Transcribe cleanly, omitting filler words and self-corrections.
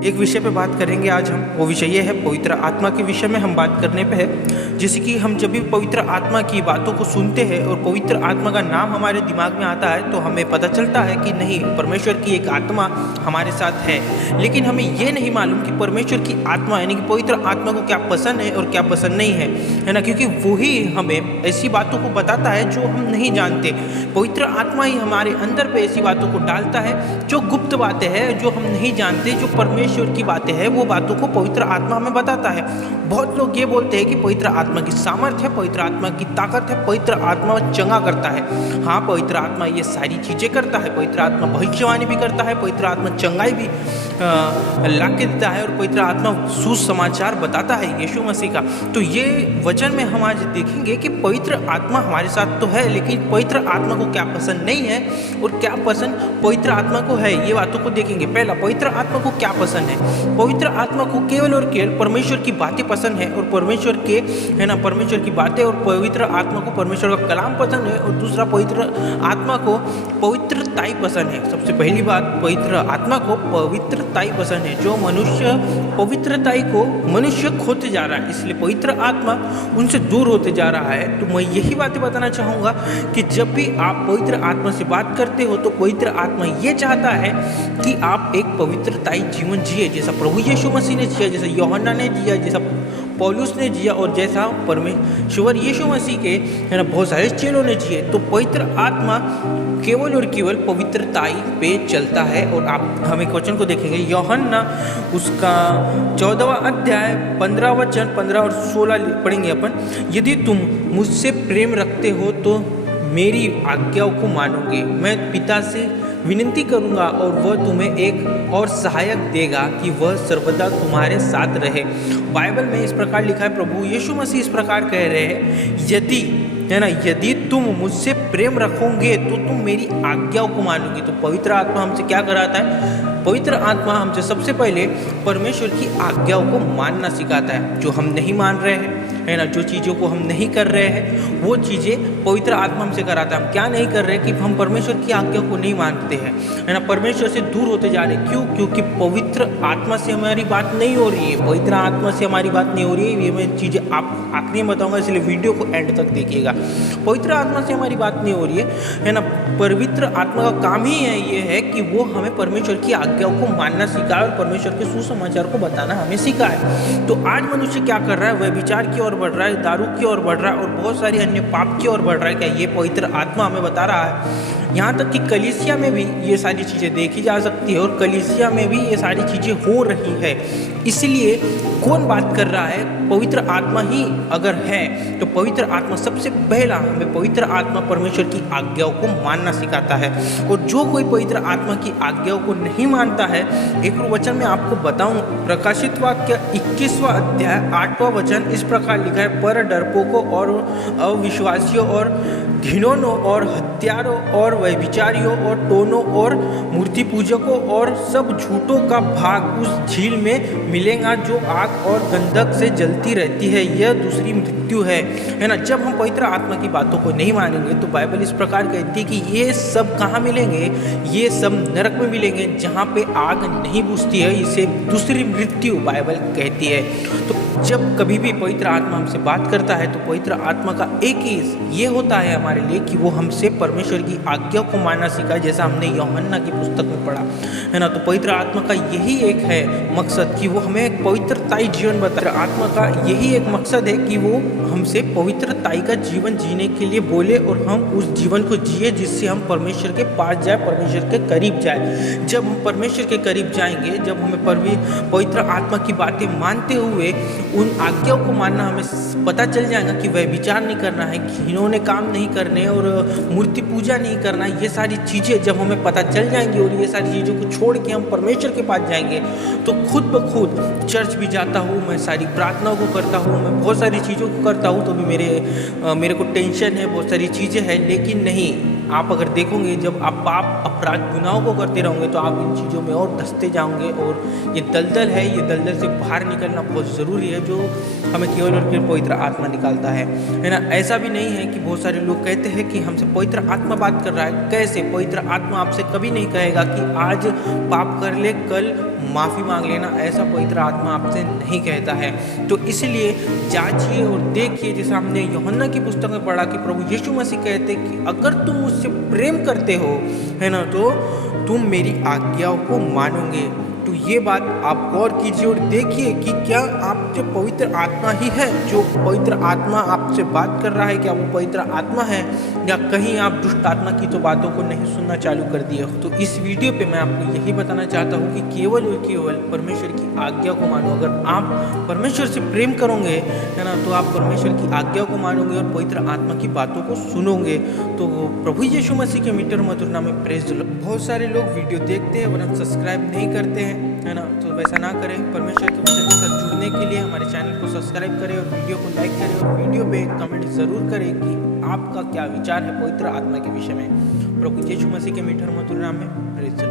एक विषय पे बात करेंगे आज हम। वो विषय ये है पवित्र आत्मा के विषय में हम बात करने पे है। जैसे कि हम जब भी पवित्र आत्मा की बातों को सुनते हैं और पवित्र आत्मा का नाम हमारे दिमाग में आता है तो हमें पता चलता है कि नहीं, परमेश्वर की एक आत्मा हमारे साथ है। लेकिन हमें ये नहीं मालूम कि परमेश्वर की आत्मा यानी कि पवित्र आत्मा को क्या पसंद है और क्या पसंद नहीं है ना, क्योंकि वही हमें ऐसी बातों को बताता है जो हम नहीं जानते। पवित्र आत्मा ही हमारे अंदर पे ऐसी बातों को डालता है जो गुप्त बातें हैं, जो हम नहीं जानते, जो परमेश्वर की बातें हैं, वो बातों को पवित्र आत्मा हमें बताता है। बहुत लोग ये बोलते हैं कि पवित्र आत्मा की सामर्थ्य है, पवित्र आत्मा की ताकत है, पवित्र आत्मा चंगा करता है। हाँ, पवित्र आत्मा ये सारी चीज़ें करता है। पवित्र आत्मा भविष्यवाणी भी करता है, पवित्र आत्मा चंगाई भी ला के देता है और पवित्र आत्मा सुसमाचार बताता है यीशु मसीह का। तो ये वचन में हम आज देखेंगे कि पवित्र आत्मा हमारे साथ तो है, लेकिन पवित्र आत्मा को क्या पसंद नहीं है और क्या पसंद पवित्र आत्मा को है, ये बातों को देखेंगे। पहला, पवित्र आत्मा को क्या पसंद है। पवित्र आत्मा को केवल और केवल परमेश्वर की बातें पसंद है और परमेश्वर के है ना, परमेश्वर की बातें और पवित्र आत्मा को परमेश्वर का कलाम पसंद है। और दूसरा, पवित्र आत्मा को पवित्रताई पसंद है। सबसे पहली बात, पवित्र आत्मा को पवित्रताई पसंद है। जो मनुष्य पवित्रताई को मनुष्य खोते जा रहा है, इसलिए पवित्र आत्मा उनसे दूर होते जा रहा है। तो मैं यही बातें बताना चाहूँगा कि जब भी आप पवित्र आत्मा से बात करते हो तो पवित्र आत्मा ये चाहता है कि आप एक पवित्रताई जीवन जिए, जैसा प्रभु यीशु मसीह ने जिया, जैसा यूहन्ना ने जिया, जैसा पौलुस ने जिया और जैसा परमेश्वर यीशु मसीह के है ना बहुत सारे चेलों ने जिए। तो पवित्र आत्मा केवल और केवल पवित्रताई पे चलता है। और आप हम एक वचन को देखेंगे, यूहन्ना उसका 14वां अध्याय 15 वचन 15 और 16 पढ़ेंगे अपन। यदि तुम मुझसे प्रेम रखते हो तो मेरी आज्ञाओं को मानोगे। मैं पिता से विनती करूंगा और वह तुम्हें एक और सहायक देगा कि वह सर्वदा तुम्हारे साथ रहे। बाइबल में इस प्रकार लिखा है, प्रभु यीशु मसीह इस प्रकार कह रहे हैं, यदि है ना, यदि तुम मुझसे प्रेम रखोगे तो तुम मेरी आज्ञाओं को मानोगे। तो पवित्र आत्मा हमसे क्या कराता है? पवित्र आत्मा हमसे सबसे पहले परमेश्वर की आज्ञाओं को मानना सिखाता है। जो हम नहीं मान रहे हैं है ना, जो चीज़ों को हम नहीं कर रहे हैं, वो चीज़ें पवित्र आत्मा हमसे कराता है। हम क्या नहीं कर रहे कि हम परमेश्वर की आज्ञा को नहीं मानते हैं, है ना, परमेश्वर से दूर होते जा रहे हैं। क्यों? क्योंकि पवित्र आत्मा से हमारी बात नहीं हो रही है। पवित्र आत्मा से हमारी बात नहीं हो रही है। ये मैं चीज़ें आप आखिरी में बताऊंगा, इसलिए वीडियो को एंड तक देखिएगा। पवित्र आत्मा से हमारी बात नहीं हो रही है ना। पवित्र आत्मा का काम ही है ये है कि वो हमें परमेश्वर की आज्ञाओं को मानना सिखाए और परमेश्वर के सुसमाचार को बताना हमें सिखाए। तो आज मनुष्य क्या कर रहा है? वह विचार की ओर बढ़ रहा है, दारू की ओर बढ़ रहा है और बहुत सारी अन्य पाप की ओर बढ़ रहा है। क्या ये पवित्र आत्मा हमें बता रहा है? यहाँ तक कि कलीसिया में भी ये सारी चीज़ें देखी जा सकती है और कलीसिया में भी ये सारी चीज़ें हो रही है। इसलिए कौन बात कर रहा है? पवित्र आत्मा ही अगर है तो पवित्र आत्मा सबसे पहला हमें पवित्र आत्मा परमेश्वर की आज्ञाओं को मानना सिखाता है। और जो कोई पवित्र आत्मा की आज्ञाओं को नहीं मानता है, एक वचन में आपको बताऊं, प्रकाशित वाक्य 21वां अध्याय 8वां वचन इस प्रकार लिखा है, पर डरपोकों और अविश्वासियों और घिनौनों और हत्यारों और व्यभिचारियों और टोनों और मूर्ति पूजकों और सब झूठों का भाग उस झील में मिलेगा जो आग और गंधक से जलती रहती है। यह दूसरी मृत्यु है ना। जब हम पवित्र आत्मा की बातों को नहीं मानेंगे तो बाइबल इस प्रकार कहती है कि ये सब कहाँ मिलेंगे? ये सब नरक में मिलेंगे जहाँ पे आग नहीं बुझती है। इसे दूसरी मृत्यु बाइबल कहती है। तो जब कभी भी पवित्र आत्मा हमसे बात करता है तो पवित्र आत्मा का एक ही ये होता है हमारे लिए कि वो हमसे परमेश्वर की आज्ञा को मानना सिखाए, जैसा हमने यूहन्ना की पुस्तक में पढ़ा है ना। तो पवित्र आत्मा का यही एक है मकसद कि वो हमें एक पवित्रताई जीवन बताए। आत्मा का यही एक मकसद है कि वो हमसे पवित्रताई का जीवन जीने के लिए बोले और हम उस जीवन को जिए जिससे हम परमेश्वर के पास जाए, परमेश्वर के करीब जाए। जब हम परमेश्वर के करीब जाएंगे, जब हमें पवित्र आत्मा की बातें मानते हुए उन आज्ञाओं को मानना हमें पता चल जाएगा कि वह विचार नहीं करना है, घिनौने काम नहीं करने और मूर्ति पूजा नहीं करना। ये सारी चीज़ें जब हमें पता चल जाएंगी और ये सारी चीज़ों को छोड़ के हम परमेश्वर के पास जाएंगे तो खुद ब खुद चर्च भी जाता हूँ, मैं सारी प्रार्थनाओं को करता हूँ, मैं बहुत सारी चीज़ों को करता हूँ, तो भी मेरे को टेंशन है, बहुत सारी चीज़ें हैं। लेकिन नहीं, आप अगर देखोगे जब आप पाप अपराध गुनाहों को करते रहोगे तो आप इन चीज़ों में और धंसते जाओगे और ये दलदल है, ये दलदल से बाहर निकलना बहुत ज़रूरी है, जो हमें केवल और केवल पवित्र आत्मा निकालता है ना। ऐसा भी नहीं है कि बहुत सारे लोग कहते हैं कि हमसे पवित्र आत्मा बात कर रहा है। कैसे? पवित्र आत्मा आपसे कभी नहीं कहेगा कि आज पाप कर ले, कल माफ़ी मांग लेना, ऐसा पवित्र आत्मा आपसे नहीं कहता है। तो इसलिए जांचिए और देखिए, जैसे हमने यूहन्ना की पुस्तक में पढ़ा कि प्रभु यीशु मसीह कहते हैं कि अगर तुम मुझसे प्रेम करते हो, है ना, तो तुम मेरी आज्ञाओं को मानोगे। तो ये बात आप गौर कीजिए और देखिए कि क्या आपके पवित्र आत्मा ही है, जो पवित्र आत्मा आपसे बात कर रहा है, क्या वो पवित्र आत्मा है, या कहीं आप दुष्ट आत्मा की तो बातों को नहीं सुनना चालू कर दिए। तो इस वीडियो पे मैं आपको यही बताना चाहता हूँ कि केवल और केवल परमेश्वर की आज्ञा को मानो। अगर आप परमेश्वर से प्रेम करोगे, है ना, तो आप परमेश्वर की आज्ञा को मानोगे और पवित्र आत्मा की बातों को सुनोगे। तो प्रभु यीशु मसीह के मीटर मधुर नाम में प्रेज द लॉर्ड। बहुत सारे लोग वीडियो देखते हैं वरना सब्सक्राइब नहीं करते हैं, है ना, तो वैसा ना करें। परमेश्वर के वचन के साथ जुड़ने के लिए हमारे चैनल को सब्सक्राइब करें और वीडियो को लाइक करें और वीडियो पे कमेंट ज़रूर करें कि आपका क्या विचार है पवित्र आत्मा के विषय में। प्रभु यीशु मसीह के मीठर मधुर नाम में प्रेज द लॉर्ड।